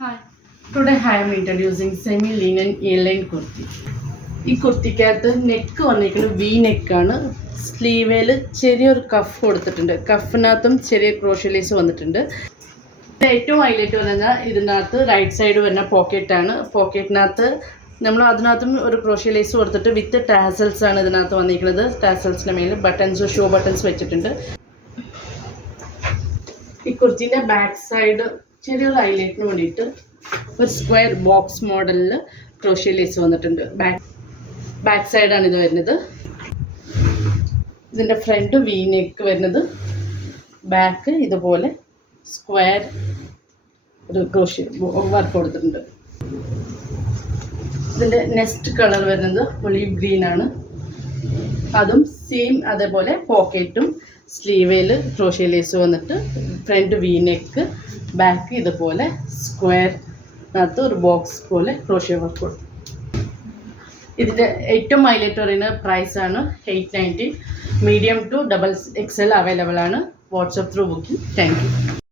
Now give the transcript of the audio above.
Hi. Today I am introducing semi-linen A-line kurti. ഈ കുർത്തിക്കകത്ത് neck വന്നിരിക്കുന്നത് V നെക്കാണ്. സ്ലീവേൽ ചെറിയൊരു കഫ് കൊടുത്തിട്ടുണ്ട്. കഫിനകത്തും ചെറിയ ക്രോഷ്യലേസ് വന്നിട്ടുണ്ട്. ഏറ്റവും ഹൈലൈറ്റ് പറഞ്ഞാൽ ഇതിനകത്ത് റൈറ്റ് സൈഡ് വരുന്ന പോക്കറ്റാണ്. പോക്കറ്റിനകത്ത് നമ്മൾ അതിനകത്തും ഒരു ക്രോഷ്യലേസ് കൊടുത്തിട്ട് വിത്ത് ടാസൽസ് ആണ് ഇതിനകത്ത് വന്നിരിക്കുന്നത്. ടാസൽസിൻ്റെ മേലിൽ ബട്ടൺസ് ഷോ ബട്ടൺസ് വെച്ചിട്ടുണ്ട്. ഈ കുർത്തിൻ്റെ ബാക്ക് സൈഡ് ചെറിയൊരു ഹൈലൈറ്റിന് വേണ്ടിയിട്ട് ഒരു സ്ക്വയർ ബോക്സ് മോഡലിൽ ക്രോഷ്യലേസ് വന്നിട്ടുണ്ട്. ബാക്ക് സൈഡാണ് ഇത് വരുന്നത്. ഇതിൻ്റെ ഫ്രണ്ട് വി നെക്ക് വരുന്നത്, ബാക്ക് ഇതുപോലെ സ്ക്വയർ ഒരു ക്രോഷ്യ വർക്ക് കൊടുത്തിട്ടുണ്ട്. ഇതിൻ്റെ നെക്സ്റ്റ് കളർ വരുന്നത് ഒലീവ് ഗ്രീൻ ആണ്. അതും സെയിം അതേപോലെ പോക്കറ്റും സ്ലീവേൽ ക്രോഷ്യലേസ് വന്നിട്ട് ഫ്രണ്ട് വി നെക്ക്, ബാക്ക് ഇതുപോലെ സ്ക്വയറിനകത്ത് ഒരു ബോക്സ് പോലെ ക്രോഷ്യ വർക്ക് കൊടുത്തു. ഇതിൻ്റെ ഏറ്റവും ഹൈലൈറ്റ് പറയുന്ന പ്രൈസാണ് 890. മീഡിയം ടു XXL അവൈലബിൾ ആണ്. WhatsApp through booking. Thank you.